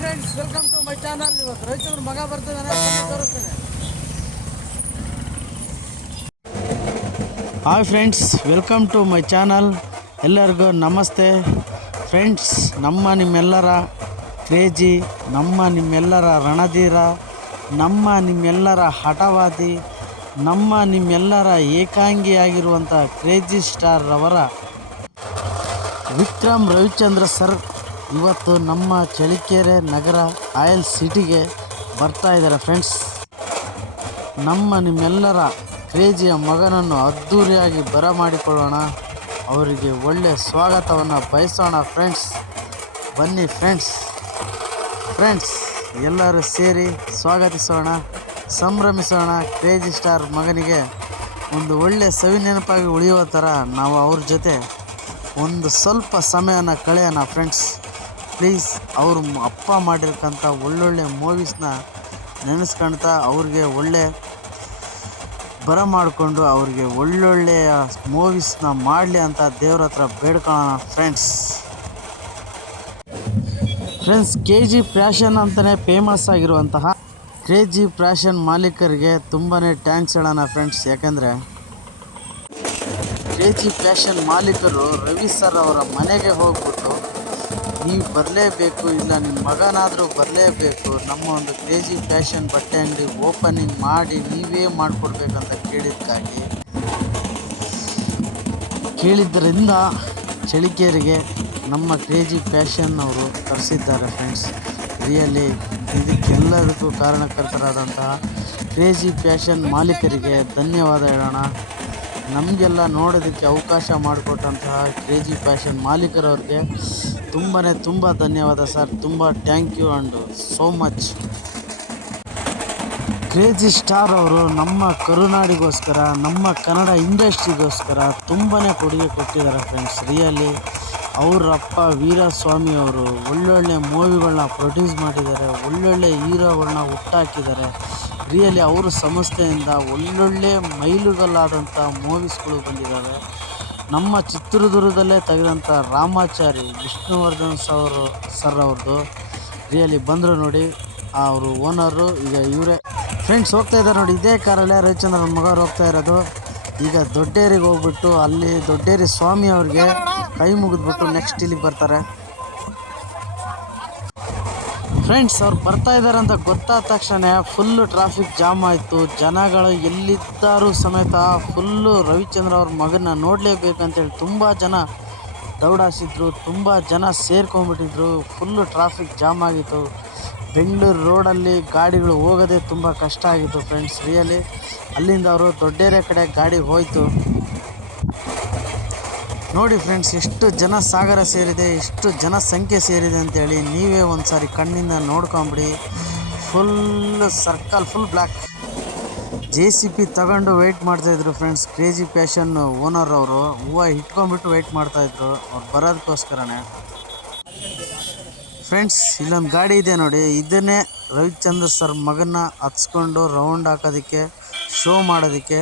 Friends, welcome to my channel. ಇವತ್ತು ರವಿಚಂದ್ರ ಮಗ ಬರ್ತಿದ್ದಾನೆ, ತೋರಿಸ್ತೇನೆ. Hi friends, welcome to my channel. ಎಲ್ಲರಿಗೂ ನಮಸ್ತೆ ಫ್ರೆಂಡ್ಸ್. ನಿಮ್ಮೆಲ್ಲರ ಕ್ರೇಜಿ, ನಿಮ್ಮೆಲ್ಲರ ರಣಧೀರ, ನಿಮ್ಮೆಲ್ಲರ ಹಠವಾದಿ, ನಿಮ್ಮೆಲ್ಲರ ಏಕಾಂಗಿಯಾಗಿರುವಂಥ ಕ್ರೇಜಿ ಸ್ಟಾರ್ ಅವರ ವಿಕ್ರಮ್ ರವಿಚಂದ್ರ ಸರ್ ಇವತ್ತು ನಮ್ಮ ಚಳ್ಳಕೆರೆ ನಗರ ಆಯಿಲ್ ಸಿಟಿಗೆ ಬರ್ತಾ ಇದ್ದಾರೆ ಫ್ರೆಂಡ್ಸ್. ನಿಮ್ಮೆಲ್ಲರ ಕ್ರೇಜಿಯ ಮಗನನ್ನು ಅದ್ಧೂರಿಯಾಗಿ ಬರಮಾಡಿಕೊಳ್ಳೋಣ, ಅವರಿಗೆ ಒಳ್ಳೆಯ ಸ್ವಾಗತವನ್ನು ಬಯಸೋಣ ಫ್ರೆಂಡ್ಸ್. ಬನ್ನಿ ಫ್ರೆಂಡ್ಸ್ ಎಲ್ಲರೂ ಸೇರಿ ಸ್ವಾಗತಿಸೋಣ, ಸಂಭ್ರಮಿಸೋಣ. ಕ್ರೇಜಿ ಸ್ಟಾರ್ ಮಗನಿಗೆ ಒಂದು ಒಳ್ಳೆಯ ಸವಿ ನೆನಪಾಗಿ ಉಳಿಯುವ ಥರ ನಾವು ಅವ್ರ ಜೊತೆ ಒಂದು ಸ್ವಲ್ಪ ಸಮಯನ ಕಳೆಯೋಣ ಫ್ರೆಂಡ್ಸ್. ಪ್ಲೀಸ್, ಅವರು ಅಪ್ಪ ಮಾಡಿರ್ತಕ್ಕಂಥ ಒಳ್ಳೊಳ್ಳೆ ಮೂವೀಸ್ನ ನೆನೆಸ್ಕೊಳ್ತಾ ಅವ್ರಿಗೆ ಒಳ್ಳೆ ಬರಮಾಡಿಕೊಂಡು ಅವ್ರಿಗೆ ಒಳ್ಳೊಳ್ಳೆಯ ಮೂವೀಸ್ನ ಮಾಡಲಿ ಅಂತ ದೇವ್ರ ಹತ್ರ ಬೇಡ್ಕೊಳ್ಳೋಣ ಫ್ರೆಂಡ್ಸ್. KG ಫ್ಯಾಷನ್ ಅಂತಲೇ ಫೇಮಸ್ ಆಗಿರುವಂತಹ ಕ್ರೇಜಿ ಫ್ಯಾಷನ್ ಮಾಲೀಕರಿಗೆ ತುಂಬಾ ಥ್ಯಾಂಕ್ಸ್ ಹೇಳೋಣ ಫ್ರೆಂಡ್ಸ್. ಯಾಕೆಂದರೆ ಕ್ರೇಜಿ ಫ್ಯಾಷನ್ ಮಾಲೀಕರು ರವಿ ಸರ್ ಅವರ ಮನೆಗೆ ಹೋಗ್ಬಿಟ್ಟು, ನೀವು ಬರಲೇಬೇಕು, ಇಲ್ಲ ನಿಮ್ಮ ಮಗನಾದರೂ ಬರಲೇಬೇಕು, ನಮ್ಮ ಒಂದು ಕ್ರೇಜಿ ಫ್ಯಾಷನ್ ಬಟ್ಟೆ ಅಂಗಡಿ ಓಪನಿಂಗ್ ಮಾಡಿ ನೀವೇ ಮಾಡಿಕೊಡ್ಬೇಕಂತ ಕೇಳಿದ್ದರಿಂದ ಚಳ್ಳಕೆರೆಗೆ ನಮ್ಮ ಕ್ರೇಜಿ ಫ್ಯಾಷನ್ ಅವರು ಕರೆಸಿದ್ದಾರೆ ಫ್ರೆಂಡ್ಸ್. ರಿಯಲಿ ಇದಕ್ಕೆಲ್ಲದಕ್ಕೂ ಕಾರಣಕರ್ತರಾದಂತಹ ಕ್ರೇಜಿ ಫ್ಯಾಷನ್ ಮಾಲೀಕರಿಗೆ ಧನ್ಯವಾದ ಹೇಳೋಣ. ನಮಗೆಲ್ಲ ನೋಡೋದಕ್ಕೆ ಅವಕಾಶ ಮಾಡಿಕೊಟ್ಟಂತಹ ಕ್ರೇಜಿ ಫ್ಯಾಷನ್ ಮಾಲೀಕರವ್ರಿಗೆ ತುಂಬ ಧನ್ಯವಾದ ಸರ್. ತುಂಬ thank you and so much. Crazy star ಅವರು ನಮ್ಮ ಕರುನಾಡಿಗೋಸ್ಕರ, ನಮ್ಮ ಕನ್ನಡ ಇಂಡಸ್ಟ್ರಿಗೋಸ್ಕರ ತುಂಬಾ ಕೊಡುಗೆ ಕೊಟ್ಟಿದ್ದಾರೆ ಫ್ರೆಂಡ್ಸ್. ರಿಯಲಿ ಅವರಪ್ಪ ವೀರಸ್ವಾಮಿ ಅವರು ಒಳ್ಳೊಳ್ಳೆ ಮೂವಿಗಳನ್ನ ಪ್ರೊಡ್ಯೂಸ್ ಮಾಡಿದ್ದಾರೆ, ಒಳ್ಳೊಳ್ಳೆ ಹೀರೋಗಳನ್ನ ಹುಟ್ಟಾಕಿದ್ದಾರೆ. ರಿಯಲಿ ಅವರ ಸಂಸ್ಥೆಯಿಂದ ಒಳ್ಳೊಳ್ಳೆ ಮೈಲುಗಲ್ಲಾದಂಥ ಮೂವೀಸ್ಗಳು ಬಂದಿದ್ದಾವೆ. ನಮ್ಮ ಚಿತ್ರದುರ್ಗದಲ್ಲೇ ತೆಗೆದಂಥ ರಾಮಾಚಾರಿ ವಿಷ್ಣುವರ್ಧನ್ ಸರ್ ಅವ್ರದ್ದು ರಿಯಲಿ ಬಂದರು ನೋಡಿ, ಅವರು ಓನರು. ಈಗ ಇವರೇ ಫ್ರೆಂಡ್ಸ್ ಹೋಗ್ತಾ ಇದ್ದಾರೆ ನೋಡಿ, ಇದೇ ಕಾರಲ್ಲೇ ರವಿಚಂದ್ರನ ಮಗವ್ರು ಹೋಗ್ತಾ ಇರೋದು. ಈಗ ದೊಡ್ಡೇರಿಗೆ ಹೋಗ್ಬಿಟ್ಟು ಅಲ್ಲಿ ದೊಡ್ಡೇರಿ ಸ್ವಾಮಿ ಅವ್ರಿಗೆ ಕೈ ಮುಗಿದ್ಬಿಟ್ಟು ನೆಕ್ಸ್ಟ್ ಇಲ್ಲಿಗೆ ಬರ್ತಾರೆ ಫ್ರೆಂಡ್ಸ್. ಅವ್ರು ಬರ್ತಾ ಇದ್ದಾರೆ ಅಂತ ಗೊತ್ತಾದ ತಕ್ಷಣ ಫುಲ್ಲು ಟ್ರಾಫಿಕ್ ಜಾಮ್ ಆಯಿತು. ಜನಗಳು ಎಲ್ಲಿದ್ದಾರೂ ಸಮೇತ ಫುಲ್ಲು ರವಿಚಂದ್ರ ಅವ್ರ ಮಗನ ನೋಡಲೇಬೇಕಂತೇಳಿ ತುಂಬ ಜನ ದೌಡಾಯಿಸಿದ್ರು, ತುಂಬ ಜನ ಸೇರ್ಕೊಂಡ್ಬಿಟ್ಟಿದ್ರು. ಫುಲ್ಲು ಟ್ರಾಫಿಕ್ ಜಾಮ್ ಆಗಿತ್ತು. ಬೆಂಗಳೂರು ರೋಡಲ್ಲಿ ಗಾಡಿಗಳು ಹೋಗೋದೇ ತುಂಬ ಕಷ್ಟ ಆಗಿತ್ತು ಫ್ರೆಂಡ್ಸ್. ರಿಯಲಿ ಅಲ್ಲಿಂದ ಅವರು ದೊಡ್ಡೇರೆ ಕಡೆ ಗಾಡಿ ಹೋಯಿತು. ನೋಡಿ ಫ್ರೆಂಡ್ಸ್, ಎಷ್ಟು ಜನ ಸಾಗರ ಸೇರಿದೆ, ಎಷ್ಟು ಜನಸಂಖ್ಯೆ ಸೇರಿದೆ ಅಂತೇಳಿ ನೀವೇ ಒಂದು ಸಾರಿ ಕಣ್ಣಿಂದ ನೋಡ್ಕೊಂಬಿಡಿ. Full circle full black. JCB ತಗೊಂಡು ವೆಯ್ಟ್ ಮಾಡ್ತಾಯಿದ್ರು ಫ್ರೆಂಡ್ಸ್. ಕ್ರೇಜಿ ಫ್ಯಾಷನ್ ಓನರ್ ಅವರು ಹೂವು ಇಟ್ಕೊಂಡ್ಬಿಟ್ಟು ವೆಯ್ಟ್ ಮಾಡ್ತಾಯಿದ್ರು ಅವ್ರು ಬರೋದಕ್ಕೋಸ್ಕರನೇ ಫ್ರೆಂಡ್ಸ್. ಇಲ್ಲೊಂದು ಗಾಡಿ ಇದೆ ನೋಡಿ, ಇದನ್ನೇ ರವಿಚಂದ್ರ ಸರ್ ಮಗನ ಹತ್ಸ್ಕೊಂಡು ರೌಂಡ್ ಹಾಕೋದಕ್ಕೆ, ಶೋ ಮಾಡೋದಕ್ಕೆ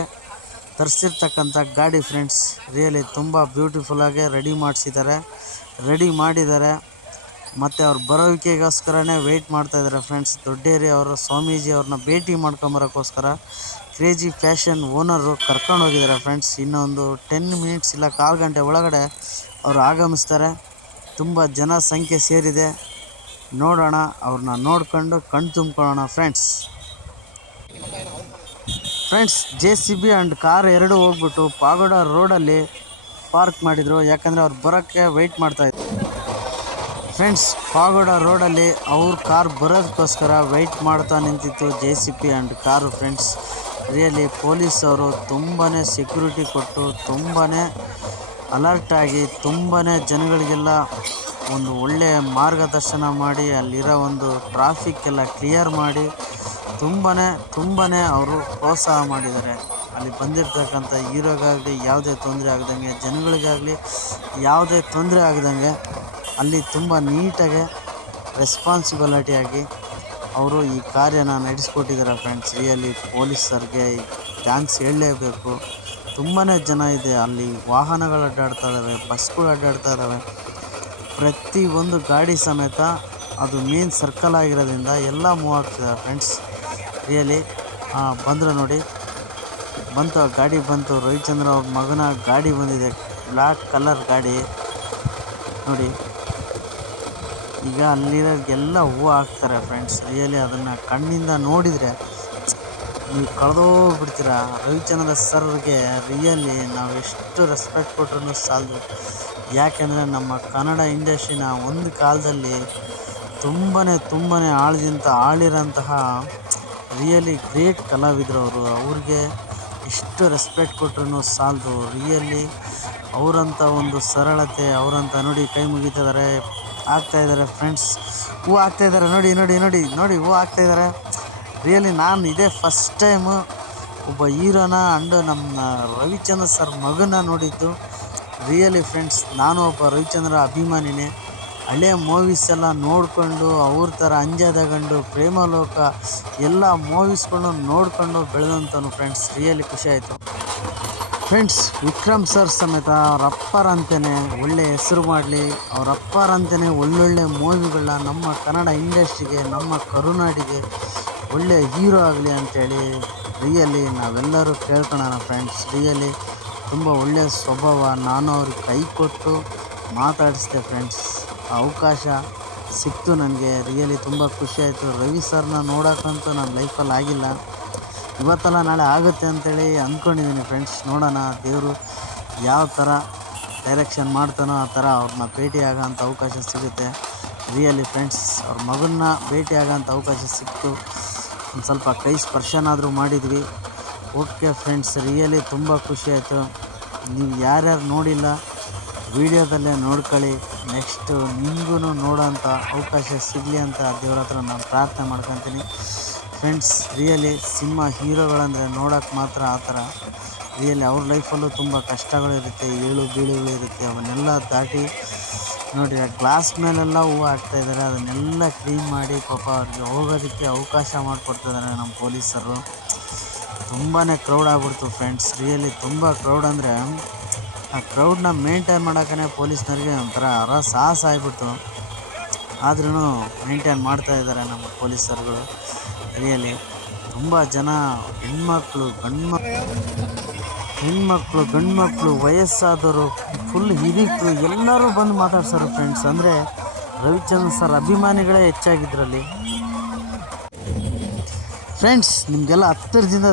ತರಿಸಿರ್ತಕ್ಕಂಥ ಗಾಡಿ ಫ್ರೆಂಡ್ಸ್. ರಿಯಲಿ ತುಂಬ ಬ್ಯೂಟಿಫುಲ್ಲಾಗಿ ರೆಡಿ ಮಾಡಿದ್ದಾರೆ ಮತ್ತು ಅವ್ರ ಬರೋವಿಕೆಗೋಸ್ಕರನೇ ವೆಯ್ಟ್ ಮಾಡ್ತಾಯಿದ್ದಾರೆ ಫ್ರೆಂಡ್ಸ್. ದೊಡ್ಡೇರಿ ಅವರು ಸ್ವಾಮೀಜಿ ಅವ್ರನ್ನ ಭೇಟಿ ಮಾಡ್ಕೊಂಬರೋಕ್ಕೋಸ್ಕರ ಕ್ರೇಜಿ ಫ್ಯಾಷನ್ ಓನರು ಕರ್ಕೊಂಡು ಹೋಗಿದ್ದಾರೆ ಫ್ರೆಂಡ್ಸ್. ಇನ್ನೊಂದು 10 ಮಿನಿಟ್ಸ್ ಇಲ್ಲ 1/4 ಗಂಟೆ ಒಳಗಡೆ ಅವರು ಆಗಮಿಸ್ತಾರೆ. ತುಂಬ ಜನಸಂಖ್ಯೆ ಸೇರಿದೆ, ನೋಡೋಣ, ಅವ್ರನ್ನ ನೋಡ್ಕೊಂಡು ಕಣ್ಣು ತುಂಬ್ಕೊಳ್ಳೋಣ ಫ್ರೆಂಡ್ಸ್. JCB ಆ್ಯಂಡ್ ಕಾರ್ ಎರಡು ಹೋಗ್ಬಿಟ್ಟು ಪಾಗೋಡ ರೋಡಲ್ಲಿ ಪಾರ್ಕ್ ಮಾಡಿದರು, ಯಾಕಂದರೆ ಅವ್ರು ಬರೋಕ್ಕೆ ವೆಯ್ಟ್ ಮಾಡ್ತಾಯಿದ್ರು ಫ್ರೆಂಡ್ಸ್. ಪಾಗೋಡ ರೋಡಲ್ಲಿ ಅವ್ರ ಕಾರ್ ಬರೋದಕ್ಕೋಸ್ಕರ ವೆಯ್ಟ್ ಮಾಡ್ತಾ ನಿಂತಿತ್ತು JCB and car friends. Really police ಅವರು ತುಂಬಾ ಸೆಕ್ಯೂರಿಟಿ ಕೊಟ್ಟು, ತುಂಬಾ ಅಲರ್ಟಾಗಿ, ತುಂಬಾ ಜನಗಳಿಗೆಲ್ಲ ಒಂದು ಒಳ್ಳೆಯ ಮಾರ್ಗದರ್ಶನ ಮಾಡಿ, ಅಲ್ಲಿರೋ ಒಂದು ಟ್ರಾಫಿಕ್ ಎಲ್ಲ ಕ್ಲಿಯರ್ ಮಾಡಿ ತುಂಬಾ ಅವರು ಪ್ರೋತ್ಸಾಹ ಮಾಡಿದ್ದಾರೆ. ಅಲ್ಲಿ ಬಂದಿರತಕ್ಕಂಥ ಹೀರೋಗಾಗಲಿ ಯಾವುದೇ ತೊಂದರೆ ಆಗದಂಗೆ, ಜನಗಳಿಗಾಗಲಿ ಯಾವುದೇ ತೊಂದರೆ ಆಗದಂಗೆ ಅಲ್ಲಿ ತುಂಬ ನೀಟಾಗಿ ರೆಸ್ಪಾನ್ಸಿಬಿಲಿಟಿಯಾಗಿ ಅವರು ಈ ಕಾರ್ಯನ ನಡೆಸ್ಕೊಟ್ಟಿದ್ದಾರೆ ಫ್ರೆಂಡ್ಸ್. ರಿಯಲಿ ಪೊಲೀಸರಿಗೆ ಥ್ಯಾಂಕ್ಸ್ ಹೇಳಲೇಬೇಕು. ತುಂಬಾ ಜನ ಇದೆ ಅಲ್ಲಿ, ವಾಹನಗಳು ಅಡ್ಡಾಡ್ತಾ ಇದ್ದಾವೆ, ಬಸ್ಗಳು ಅಡ್ಡಾಡ್ತಾ ಇದ್ದಾವೆ. ಪ್ರತಿಯೊಂದು ಗಾಡಿ ಸಮೇತ ಅದು ಮೇನ್ ಸರ್ಕಲ್ ಆಗಿರೋದ್ರಿಂದ ಎಲ್ಲ ಮೂವ್ ಆಗ್ತಿದೆ ಫ್ರೆಂಡ್ಸ್. ರಿಯಲಿ ಬಂದರು ನೋಡಿ, ಬಂತು ಗಾಡಿ ಬಂತು. ರವಿಚಂದ್ರ ಅವ್ರ ಮಗನ ಗಾಡಿ ಬಂದಿದೆ, ಬ್ಲ್ಯಾಕ್ ಕಲರ್ ಗಾಡಿ ನೋಡಿ. ಈಗ ಅಲ್ಲಿರೋರಿಗೆಲ್ಲ ಹೂವು ಹಾಕ್ತಾರೆ ಫ್ರೆಂಡ್ಸ್. ರಿಯಲಿ ಅದನ್ನು ಕಣ್ಣಿಂದ ನೋಡಿದರೆ ನೀವು ಕಳೆದೋಗ್ಬಿಡ್ತೀರ. ರವಿಚಂದ್ರ ಸರ್ಗೆ ರಿಯಲಿ ನಾವು ಎಷ್ಟು ರೆಸ್ಪೆಕ್ಟ್ ಕೊಟ್ರೂ ಸಾಲದು. ಯಾಕೆಂದರೆ ನಮ್ಮ ಕನ್ನಡ ಇಂಡಸ್ಟ್ರಿನ ಒಂದು ಕಾಲದಲ್ಲಿ ತುಂಬಾ ಆಳಿರೋಂತಹ ರಿಯಲಿ ಗ್ರೇಟ್ ಕಲಾವಿದರು ಅವರು. ಅವ್ರಿಗೆ ಎಷ್ಟು ರೆಸ್ಪೆಕ್ಟ್ ಕೊಟ್ರೂ ಸಾಲದು. ರಿಯಲಿ ಅವರಂಥ ಒಂದು ಸರಳತೆ, ಅವರಂಥ ನೋಡಿ ಕೈ ಮುಗಿತಿದ್ದಾರೆ, ಆಗ್ತಾಯಿದ್ದಾರೆ ಫ್ರೆಂಡ್ಸ್. ಹೂವು ಹಾಕ್ತಾಯಿದ್ದಾರೆ ನೋಡಿ ನೋಡಿ ನೋಡಿ ನೋಡಿ ಹೂವು ಹಾಕ್ತಾಯಿದ್ದಾರೆ. ರಿಯಲಿ ನಾನು ಇದೇ ಫಸ್ಟ್ ಟೈಮು ಒಬ್ಬ ಹೀರೋನ ಅಂಡ್ ನಮ್ಮ ರವಿಚಂದ್ರ ಸರ್ ಮಗನ ನೋಡಿದ್ದು. ರಿಯಲಿ ಫ್ರೆಂಡ್ಸ್, ನಾನು ಒಬ್ಬ ರವಿಚಂದ್ರ ಅಭಿಮಾನಿನೇ. ಹಳೆಯ ಮೂವೀಸ್ ಎಲ್ಲ ನೋಡಿಕೊಂಡು ಅವ್ರ ಥರ ಅಂಜದ ಗಂಡು, ಪ್ರೇಮಲೋಕ ಎಲ್ಲ ಮೂವೀಸ್ಗಳನ್ನು ನೋಡಿಕೊಂಡು ಬೆಳೆದಂಥನು ಫ್ರೆಂಡ್ಸ್. ರಿಯಲಿ ಖುಷಿ ಆಯಿತು ಫ್ರೆಂಡ್ಸ್. ವಿಕ್ರಮ್ ಸರ್ ಸಮೇತ ಅವ್ರ ಅಪ್ಪರಂತೆಯೇ ಒಳ್ಳೆ ಹೆಸರು ಮಾಡಲಿ, ಅವ್ರ ಅಪ್ಪರಂತೆಯೇ ಒಳ್ಳೊಳ್ಳೆ ಮೂವಿಗಳನ್ನ ನಮ್ಮ ಕನ್ನಡ ಇಂಡಸ್ಟ್ರಿಗೆ, ನಮ್ಮ ಕರುನಾಡಿಗೆ ಒಳ್ಳೆ ಹೀರೋ ಆಗಲಿ ಅಂಥೇಳಿ ರಿಯಲಿ ನಾವೆಲ್ಲರೂ ಕೇಳ್ಕೊಳ್ಳೋಣ ಫ್ರೆಂಡ್ಸ್. ರಿಯಲಿ ತುಂಬ ಒಳ್ಳೆಯ ಸ್ವಭಾವ. ನಾನು ಅವ್ರಿಗೆ ಕೈ ಕೊಟ್ಟು ಮಾತಾಡಿಸ್ದೆ ಫ್ರೆಂಡ್ಸ್. ಅವಕಾಶ ಸಿಕ್ತು ನನಗೆ. ರಿಯಲಿ ತುಂಬ ಖುಷಿಯಾಯಿತು. ರವಿ ಸರ್ನ ನೋಡೋಕ್ಕಂತೂ ನನ್ನ ಲೈಫಲ್ಲಿ ಆಗಿಲ್ಲ, ಇವತ್ತಲ್ಲ ನಾಳೆ ಆಗುತ್ತೆ ಅಂಥೇಳಿ ಅಂದ್ಕೊಂಡಿದ್ದೀನಿ ಫ್ರೆಂಡ್ಸ್. ನೋಡೋಣ ದೇವರು ಯಾವ ಥರ ಡೈರೆಕ್ಷನ್ ಮಾಡ್ತಾನೋ ಆ ಥರ ಅವ್ರನ್ನ ಭೇಟಿ ಆಗೋಂಥ ಅವಕಾಶ ಸಿಗುತ್ತೆ. ರಿಯಲಿ ಫ್ರೆಂಡ್ಸ್, ಅವ್ರ ಮಗನ್ನ ಭೇಟಿ ಆಗೋಂಥ ಅವಕಾಶ ಸಿಕ್ತು. ಒಂದು ಸ್ವಲ್ಪ ಕೈ ಸ್ಪರ್ಶನಾದರೂ ಮಾಡಿದ್ವಿ. ಓಕೆ ಫ್ರೆಂಡ್ಸ್, ರಿಯಲಿ ತುಂಬ ಖುಷಿಯಾಯಿತು. ನೀವು ಯಾರ್ಯಾರು ನೋಡಿಲ್ಲ ವಿಡಿಯೋದಲ್ಲೇ ನೋಡ್ಕೊಳ್ಳಿ. ನೆಕ್ಸ್ಟು ನಿಮಗೂ ನೋಡೋಂಥ ಅವಕಾಶ ಸಿಗಲಿ ಅಂತ ದೇವ್ರ ಹತ್ರ ನಾನು ಪ್ರಾರ್ಥನೆ ಮಾಡ್ಕೊತೀನಿ ಫ್ರೆಂಡ್ಸ್. ರಿಯಲಿ ಸಿನಿಮಾ ಹೀರೋಗಳಂದರೆ ನೋಡೋಕ್ಕೆ ಮಾತ್ರ ಆ ಥರ. ರಿಯಲಿ ಅವ್ರ ಲೈಫಲ್ಲೂ ತುಂಬ ಕಷ್ಟಗಳಿರುತ್ತೆ, ಏಳು ಬೀಳುಗಳಿರುತ್ತೆ. ಅವನ್ನೆಲ್ಲ ದಾಟಿ ನೋಡಿ ಗ್ಲಾಸ್ ಮೇಲೆಲ್ಲ ಹೂವು ಹಾಕ್ತಾಯಿದ್ದಾರೆ. ಅದನ್ನೆಲ್ಲ ಕ್ಲೀನ್ ಮಾಡಿ ಪಾಪ ಅವ್ರಿಗೆ ಹೋಗೋದಕ್ಕೆ ಅವಕಾಶ ಮಾಡಿಕೊಡ್ತಿದ್ದಾರೆ ನಮ್ಮ ಪೊಲೀಸರು. ತುಂಬಾ ಕ್ರೌಡ್ ಆಗ್ಬಿಡ್ತು ಫ್ರೆಂಡ್ಸ್. ರಿಯಲಿ ತುಂಬ ಕ್ರೌಡ್ ಅಂದರೆ ಆ ಕ್ರೌಡ್ನ ಮೇಂಟೈನ್ ಮಾಡೋಕ್ಕೇ ಪೊಲೀಸ್ನವ್ರಿಗೆ ಒಂಥರ ಸಾಹಸ ಆಗಿಬಿಡ್ತು. ಆದ್ರೂ ಮೇಂಟೈನ್ ಮಾಡ್ತಾಯಿದ್ದಾರೆ ನಮ್ಮ ಪೊಲೀಸರುಗಳು. ರಿಯಲಿ ತುಂಬ ಜನ ಹೆಣ್ಮಕ್ಳು ಗಂಡ್ಮಕ್ಳು ವಯಸ್ಸಾದವರು, ಫುಲ್ ಹಿರಿಕರು ಎಲ್ಲರೂ ಬಂದು ಮಾತಾಡ್ಸೋರು ಫ್ರೆಂಡ್ಸ್. ಅಂದರೆ ರವಿಚಂದ್ರ ಸರ್ ಅಭಿಮಾನಿಗಳೇ ಹೆಚ್ಚಾಗಿದ್ರಲ್ಲಿ ಫ್ರೆಂಡ್ಸ್. ನಿಮಗೆಲ್ಲ ಹತ್ತಿರದಿಂದ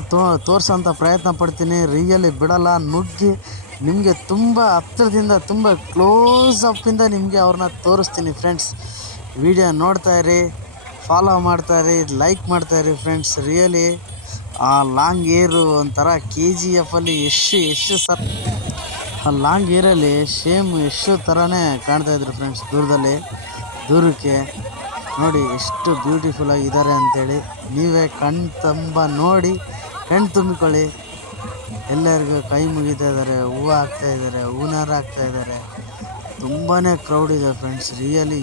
ತೋರಿಸೋಂಥ ಪ್ರಯತ್ನ ಪಡ್ತೀನಿ. ರಿಯಲಿ ಬಿಡಲ್ಲ, ನುಗ್ಗಿ ನಿಮಗೆ ತುಂಬ ಹತ್ತಿರದಿಂದ ತುಂಬ ಕ್ಲೋಸ್ ಅಪ್ಪಿಂದ ನಿಮಗೆ ಅವ್ರನ್ನ ತೋರಿಸ್ತೀನಿ ಫ್ರೆಂಡ್ಸ್. ವಿಡಿಯೋ ನೋಡ್ತಾಯಿರಿ, ಫಾಲೋ ಮಾಡ್ತಾಯಿರಿ, ಲೈಕ್ ಮಾಡ್ತಾಯಿರಿ ಫ್ರೆಂಡ್ಸ್. ರಿಯಲಿ ಆ ಲಾಂಗ್ ಏರು ಒಂಥರ KGF ಅಲ್ಲಿ ಎಷ್ಟು ಸರ್ ಆ ಲಾಂಗ್ ಏರಲ್ಲಿ ಸೇಮ್ ಯಶ್ ಥರನೇ ಕಾಣ್ತಾಯಿದ್ರು ಫ್ರೆಂಡ್ಸ್. ದೂರಕ್ಕೆ ನೋಡಿ ಎಷ್ಟು ಬ್ಯೂಟಿಫುಲ್ಲಾಗಿದ್ದಾರೆ ಅಂಥೇಳಿ ನೀವೇ ನೋಡಿ ಕಣ್ಣು ತುಂಬಿಕೊಳ್ಳಿ. ಎಲ್ಲರಿಗೂ ಕೈ ಮುಗಿತಾ ಇದ್ದಾರೆ, ಹೂವು ಹಾಕ್ತಾಯಿದ್ದಾರೆ, ಹೂನಾರ ಹಾಕ್ತಾಯಿದ್ದಾರೆ. ತುಂಬಾ ಕ್ರೌಡ್ ಇದೆ ಫ್ರೆಂಡ್ಸ್. ರಿಯಲಿ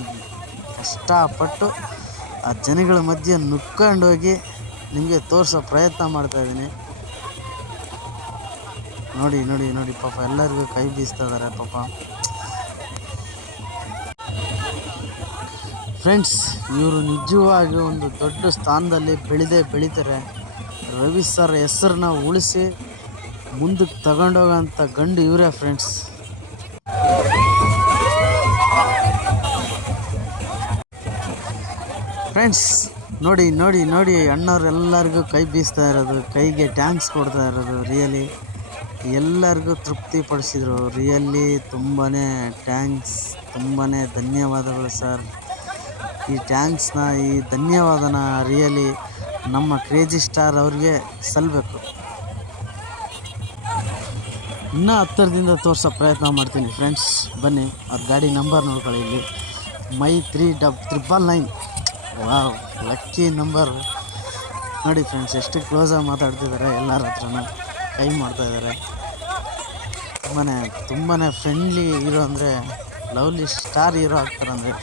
ಕಷ್ಟಪಟ್ಟು ಆ ಜನಗಳ ಮಧ್ಯೆ ನುಗ್ಕೊಂಡೋಗಿ ನಿಮಗೆ ತೋರಿಸೋ ಪ್ರಯತ್ನ ಮಾಡ್ತಾಯಿದ್ದೀನಿ. ನೋಡಿ ಪಾಪ ಎಲ್ಲರಿಗೂ ಕೈ ಬೀಸ್ತಾ ಇದ್ದಾರೆ ಪಾಪ ಫ್ರೆಂಡ್ಸ್. ಇವರು ನಿಜವಾಗಿ ಒಂದು ದೊಡ್ಡ ಸ್ಥಾನದಲ್ಲಿ ಬೆಳೀತಾರೆ. ರವಿ ಸರ್ ಹೆಸರನ್ನ ಉಳಿಸಿ ಮುಂದಕ್ಕೆ ತಗೊಂಡೋಗೋಂಥ ಗಂಡು ಇವರೇ ಫ್ರೆಂಡ್ಸ್. ನೋಡಿ ಅಣ್ಣವ್ರೆಲ್ಲರಿಗೂ ಕೈ ಬೀಸ್ತಾ ಇರೋದು, ಕೈಗೆ ಟ್ಯಾಂಕ್ಸ್ ಕೊಡ್ತಾ ಇರೋದು. ರಿಯಲಿ ಎಲ್ಲರಿಗೂ ತೃಪ್ತಿಪಡಿಸಿದರು. ರಿಯಲಿ ತುಂಬಾ ಟ್ಯಾಂಕ್ಸ್, ತುಂಬಾ ಧನ್ಯವಾದಗಳು ಸರ್. ಈ ಟ್ಯಾಂಕ್ಸ್ನ, ಈ ಧನ್ಯವಾದನ ರಿಯಲಿ ನಮ್ಮ ಕ್ರೇಜಿ ಸ್ಟಾರ್ ಅವ್ರಿಗೆ ಸಲ್ಲಬೇಕು. ಇನ್ನೂ ಹತ್ತಿರದಿಂದ ತೋರಿಸೋ ಪ್ರಯತ್ನ ಮಾಡ್ತೀನಿ ಫ್ರೆಂಡ್ಸ್. ಬನ್ನಿ, ಅವ್ರ ಗಾಡಿ ನಂಬರ್ ನೋಡ್ಕೊಳ್ಳಿ. ಇಲ್ಲಿ ಮೈ 3999. Wow, lucky number. ನೋಡಿ ಫ್ರೆಂಡ್ಸ್, ಎಷ್ಟು ಕ್ಲೋಸಾಗಿ ಮಾತಾಡ್ತಿದ್ದಾರೆ, ಎಲ್ಲರ ಹತ್ರನೂ ಕೈ ಮಾಡ್ತಾಯಿದ್ದಾರೆ. ತುಂಬಾ ಫ್ರೆಂಡ್ಲಿ ಹೀರೋ ಅಂದರೆ ಲವ್ಲಿ ಸ್ಟಾರ್ ಹೀರೋ ಆಗ್ತಾರಂದರೆ.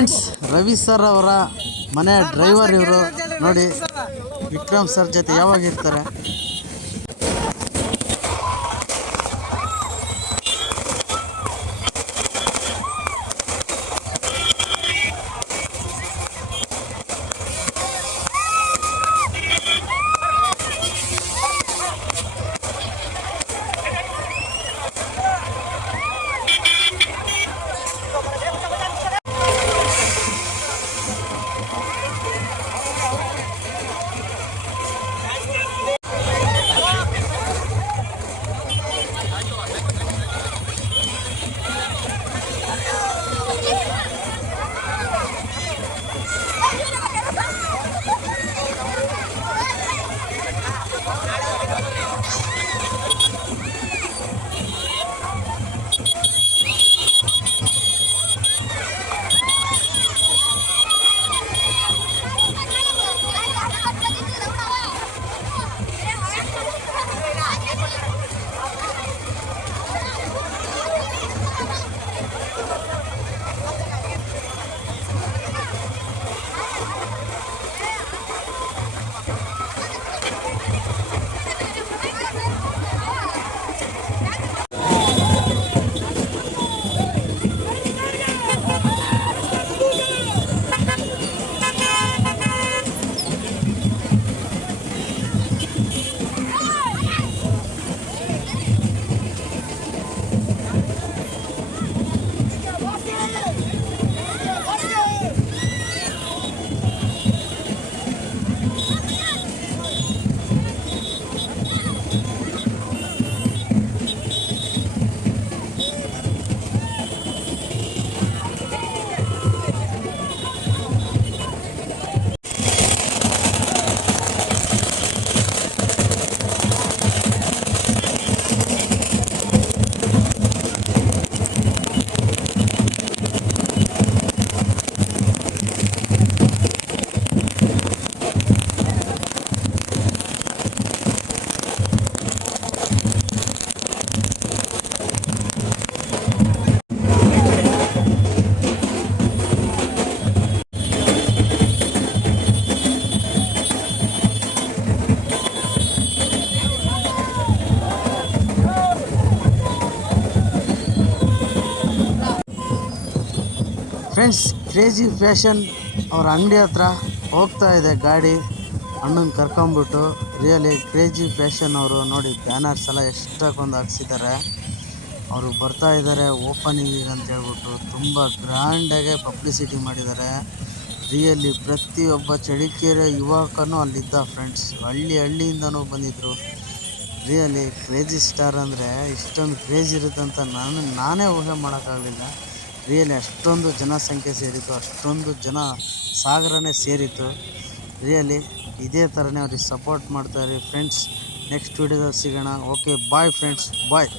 ಫ್ರೆಂಡ್ಸ್, ರವಿ ಸರ್ ಅವರ ಮನೆ ಡ್ರೈವರ್ ಇವರು. ನೋಡಿ ವಿಕ್ರಮ್ ಸರ್ ಜೊತೆ ಯಾವಾಗ ಇರ್ತಾರೆ. ಫ್ರೆಂಡ್ಸ್, ಕ್ರೇಜಿ ಫ್ಯಾಷನ್ ಅವ್ರ ಅಂಗಡಿ ಹತ್ರ ಹೋಗ್ತಾ ಇದೆ ಗಾಡಿ. ಅಣ್ಣನ ಕರ್ಕೊಂಬಿಟ್ಟು ರಿಯಲಿ ಕ್ರೇಜಿ ಫ್ಯಾಷನ್ ಅವರು ನೋಡಿ ಬ್ಯಾನರ್ಸ್ ಎಲ್ಲ ಎಷ್ಟಕ್ಕೊಂದು ಹಾಕ್ಸಿದ್ದಾರೆ. ಅವರು ಬರ್ತಾ ಇದ್ದಾರೆ ಓಪನಿಂಗಿಗೆ ಅಂತ ಹೇಳ್ಬಿಟ್ಟು. ತುಂಬ ಗ್ರ್ಯಾಂಡಾಗೆ ಪಬ್ಲಿಸಿಟಿ ಮಾಡಿದ್ದಾರೆ. ರಿಯಲಿ ಪ್ರತಿಯೊಬ್ಬ ಚಳ್ಳಕೆರೆ ಯುವಕನೂ ಅಲ್ಲಿದ್ದ ಫ್ರೆಂಡ್ಸ್. ಹಳ್ಳಿಯಿಂದನೂ ಬಂದಿದ್ದರು. ರಿಯಲಿ ಕ್ರೇಜಿ ಸ್ಟಾರ್ ಅಂದರೆ ಇಷ್ಟೊಂದು ಕ್ರೇಜ್ ಇರುತ್ತೆ ಅಂತ ನಾನೇ ಊಹೆ ಮಾಡೋಕ್ಕಾಗಲಿಲ್ಲ. ರಿಯಲಿ ಅಷ್ಟೊಂದು ಜನಸಂಖ್ಯೆ ಸೇರಿತ್ತು, ಅಷ್ಟೊಂದು ಜನ ಸಾಗರನೇ ಸೇರಿತ್ತು. ರಿಯಲಿ ಇದೇ ಥರನೇ ಅವ್ರಿಗೆ ಸಪೋರ್ಟ್ ಮಾಡ್ತಾರೆ ಫ್ರೆಂಡ್ಸ್. ನೆಕ್ಸ್ಟ್ ವೀಡಿಯೋದಲ್ಲಿ ಸಿಗೋಣ. ಓಕೆ, ಬಾಯ್ ಫ್ರೆಂಡ್ಸ್, ಬಾಯ್.